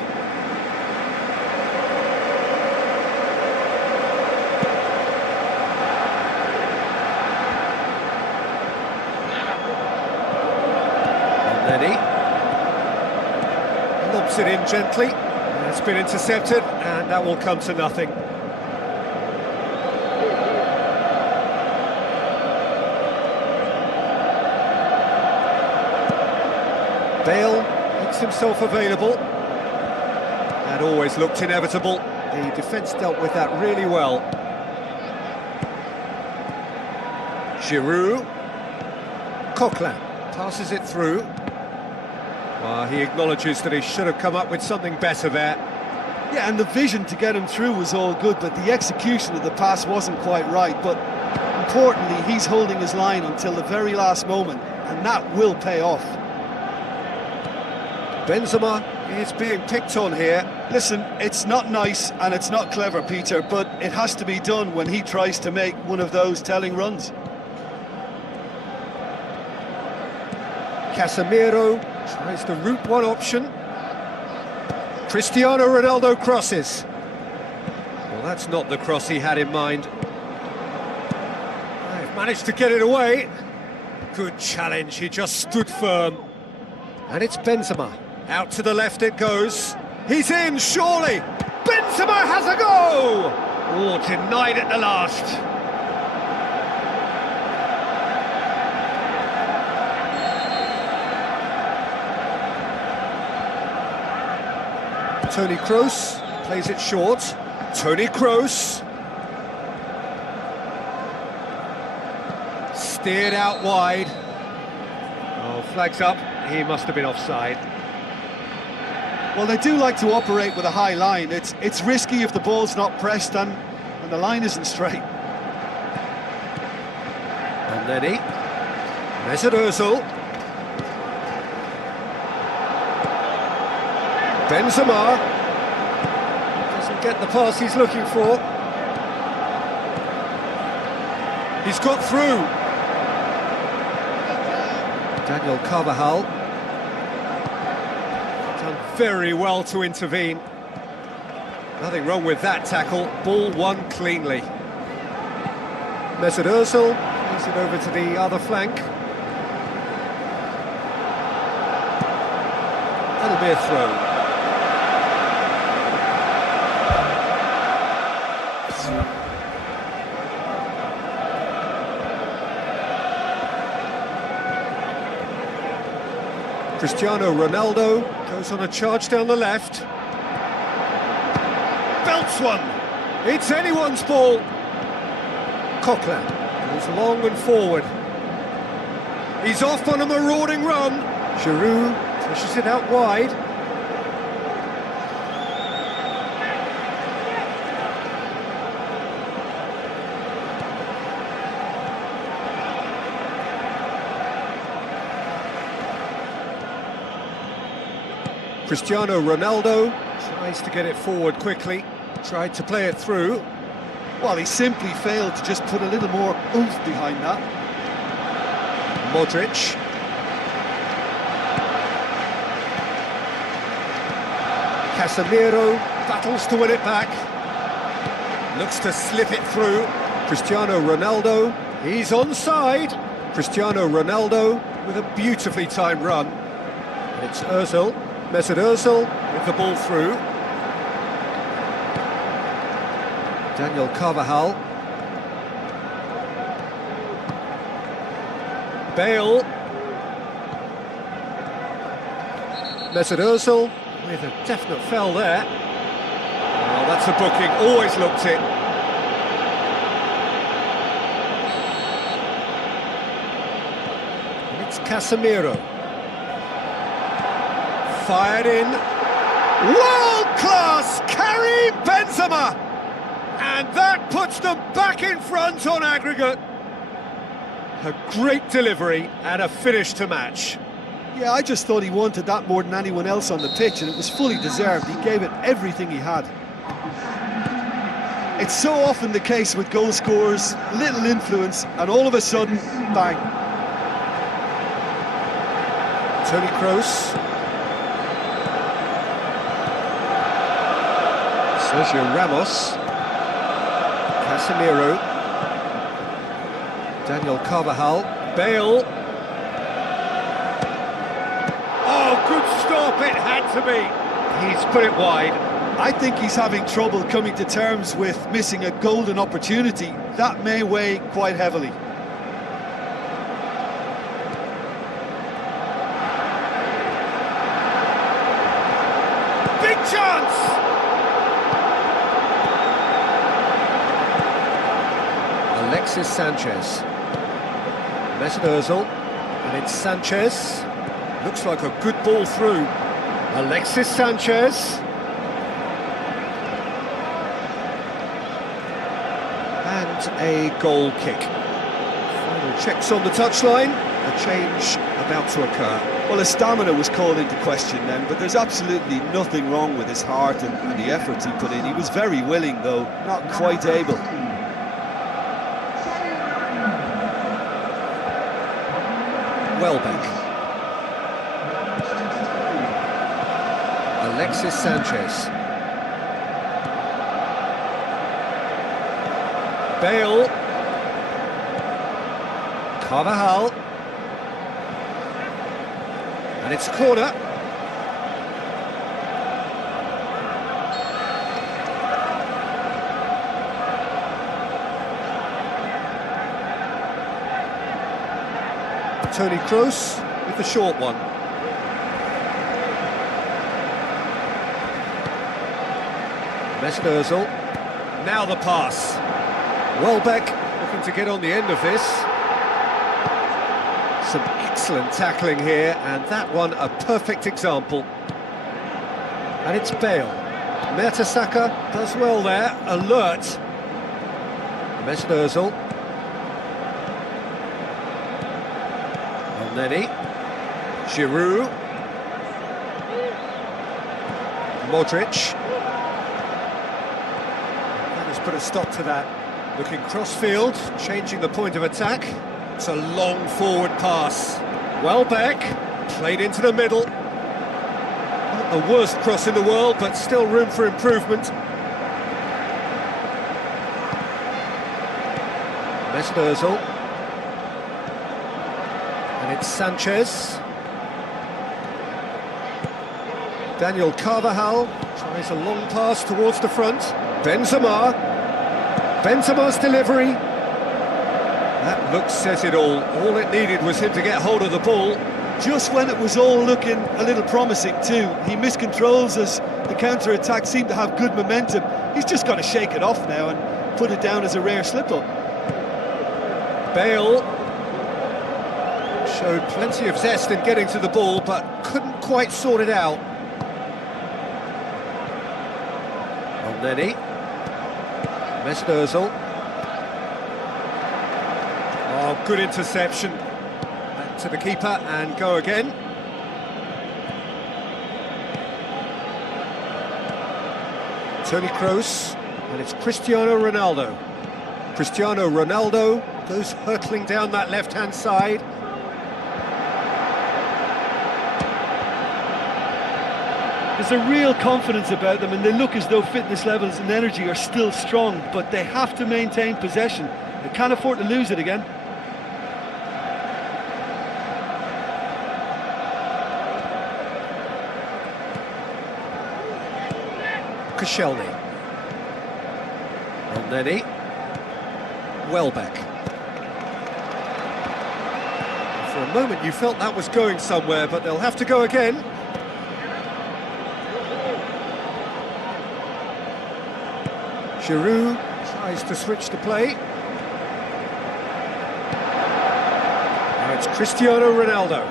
Lobs it in gently. It's been intercepted, and that will come to nothing. Bale makes himself available. That always looked inevitable. The defence dealt with that really well. Giroud. Coquelin passes it through. Well, he acknowledges that he should have come up with something better there. Yeah, and the vision to get him through was all good, but the execution of the pass wasn't quite right. But importantly, he's holding his line until the very last moment, and that will pay off. Benzema is being picked on here. Listen, it's not nice and it's not clever, Peter, but it has to be done when he tries to make one of those telling runs. Casemiro tries the route one option. Cristiano Ronaldo crosses. Well, that's not the cross he had in mind. They've managed to get it away. Good challenge, he just stood firm. And it's Benzema. Out to the left it goes. He's in, surely! Benzema has a go! Oh, denied at the last. Toni Kroos plays it short. Toni Kroos. Steered out wide. Oh, flags up. He must have been offside. Well, they do like to operate with a high line. It's risky if the ball's not pressed and the line isn't straight. And then Mesut Ozil. Benzema doesn't get the pass he's looking for. He's got through. Daniel Carvajal done very well to intervene. Nothing wrong with that tackle. Ball won cleanly. Mesut Ozil plays it over to the other flank. That'll be a throw. Cristiano Ronaldo goes on a charge down the left. Belts one. It's anyone's ball. Coquelin goes long and forward. He's off on a marauding run. Giroud pushes it out wide. Cristiano Ronaldo tries to get it forward quickly, tried to play it through. Well, he simply failed to just put a little more oomph behind that. Modric. Casemiro battles to win it back. Looks to slip it through. Cristiano Ronaldo, he's onside. Cristiano Ronaldo with a beautifully timed run. And it's Ozil. Mesut Ozil with the ball through. Daniel Carvajal. Bale. Mesut Ozil with a definite foul there. Oh, that's a booking, always looked it. And it's Casemiro. Fired in. World-class Karim Benzema! And that puts them back in front on aggregate. A great delivery and a finish to match. Yeah, I just thought he wanted that more than anyone else on the pitch, and it was fully deserved. He gave it everything he had. It's so often the case with goal scorers, little influence, and all of a sudden, bang. Toni Kroos. Sergio Ramos. Casemiro. Daniel Carvajal. Bale. Oh, good stop, it had to be. He's put it wide. I think he's having trouble coming to terms with missing a golden opportunity. That may weigh quite heavily. Big chance! Alexis Sanchez. Mesut Ozil. And it's Sanchez. Looks like a good ball through. Alexis Sanchez. And a goal kick. Final checks on the touchline. A change about to occur. Well, his stamina was called into question then, but there's absolutely nothing wrong with his heart and the efforts he put in. He was very willing, though, not quite able. Welbeck. Alexis Sanchez. Bale. Carvajal. And it's a corner. Toni Kroos with the short one. Mesut Ozil. Now the pass. Welbeck looking to get on the end of this. Some excellent tackling here, and that one a perfect example. And it's Bale. Mertesacker does well there, alert. Mesut Ozil. Elneny. Giroud. Modric. That has put a stop to that. Looking cross-field, changing the point of attack. It's a long forward pass. Welbeck, played into the middle. Not the worst cross in the world, but still room for improvement. Mesut Ozil. And it's Sanchez. Daniel Carvajal tries a long pass towards the front. Benzema. Benzema's delivery. That look says it all. All it needed was him to get hold of the ball. Just when it was all looking a little promising too, he miscontrols as the counter-attack seemed to have good momentum. He's just got to shake it off now and put it down as a rare slip-up. Bale showed plenty of zest in getting to the ball, but couldn't quite sort it out. Elneny. Mesut Ozil. Oh, good interception. Back to the keeper and go again. Toni Kroos, and it's Cristiano Ronaldo. Cristiano Ronaldo goes hurtling down that left-hand side. There's a real confidence about them, and they look as though fitness levels and energy are still strong, but they have to maintain possession. They can't afford to lose it again. Koscielny. Elneny. Welbeck. For a moment you felt that was going somewhere, but they'll have to go again. Giroud tries to switch the play. Now it's Cristiano Ronaldo.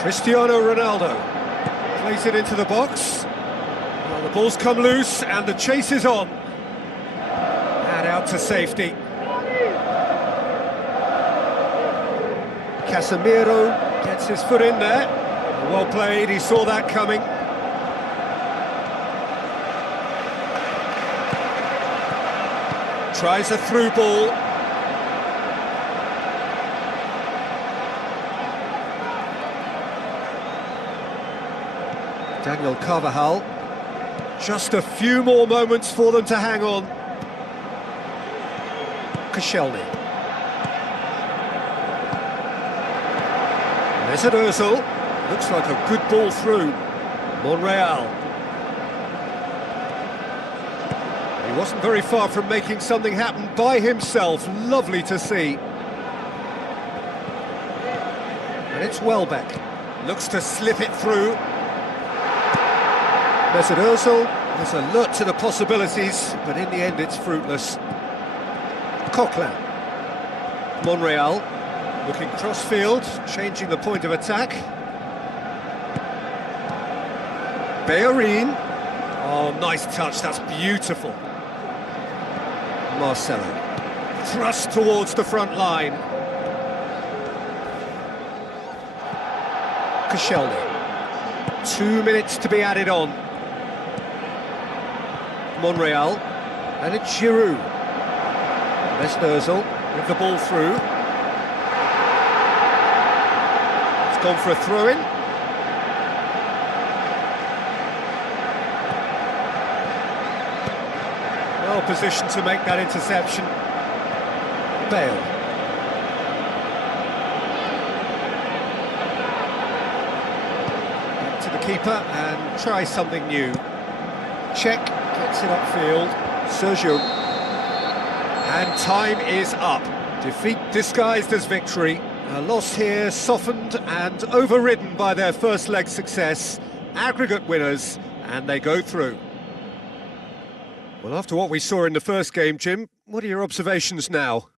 Cristiano Ronaldo plays it into the box. Well, the ball's come loose and the chase is on. And out to safety. Casemiro gets his foot in there. Well played, he saw that coming. Tries a through ball. Daniel Carvajal. Just a few more moments for them to hang on. Koscielny. Mesut Ozil. Looks like a good ball through. Monreal. He wasn't very far from making something happen by himself. Lovely to see. And it's Welbeck. Looks to slip it through. Mesut Ozil is alert to the possibilities, but in the end it's fruitless. Coquelin. Monreal. Looking cross-field, changing the point of attack. Bellerin. Oh, nice touch, that's beautiful. Marcelo. Thrust towards the front line. Koscielny. 2 minutes to be added on. Monreal. And it's Giroud. Mesut Ozil with the ball through. It's gone for a throw-in. Well positioned to make that interception. Bale. Back to the keeper and try something new. Check, gets it upfield. Sergio. And time is up. Defeat disguised as victory. A loss here softened and overridden by their first leg success. Aggregate winners, and they go through. Well, after what we saw in the first game, Jim, what are your observations now?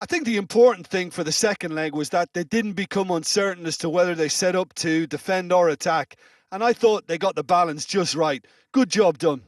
I think the important thing for the second leg was that they didn't become uncertain as to whether they set up to defend or attack. And I thought they got the balance just right. Good job done.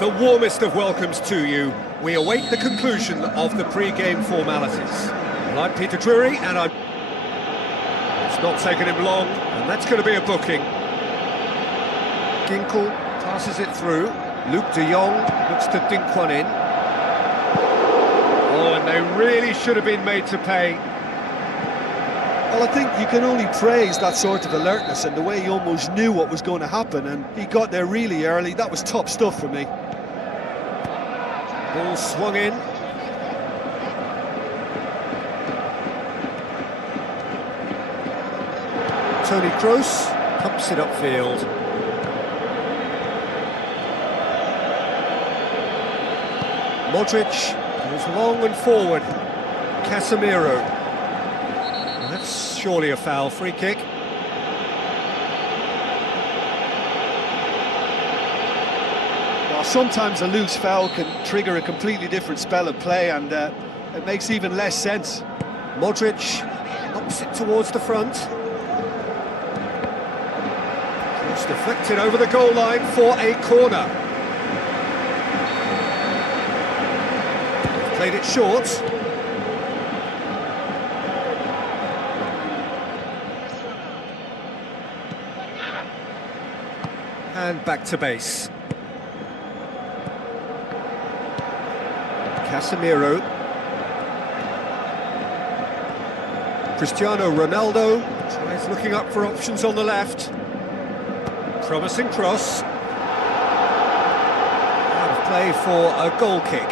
The warmest of welcomes to you. We await the conclusion of the pre-game formalities. Well, I'm Peter Drury, and it's not taken him long, and that's going to be a booking. Ginkel passes it through. Luke de Jong looks to dink one in. Oh, and they really should have been made to pay. Well, I think you can only praise that sort of alertness and the way he almost knew what was going to happen, and he got there really early. That was top stuff for me. Ball swung in. Toni Kroos pumps it upfield. Modric goes long and forward. Casemiro. Well, that's surely a foul. Free kick. Well, sometimes a loose foul can trigger a completely different spell of play, and it makes even less sense. Modric knocks it towards the front. It's deflected over the goal line for a corner. Played it short. And back to base. Casemiro. Cristiano Ronaldo tries looking up for options on the left. Promising cross. Out of play for a goal kick.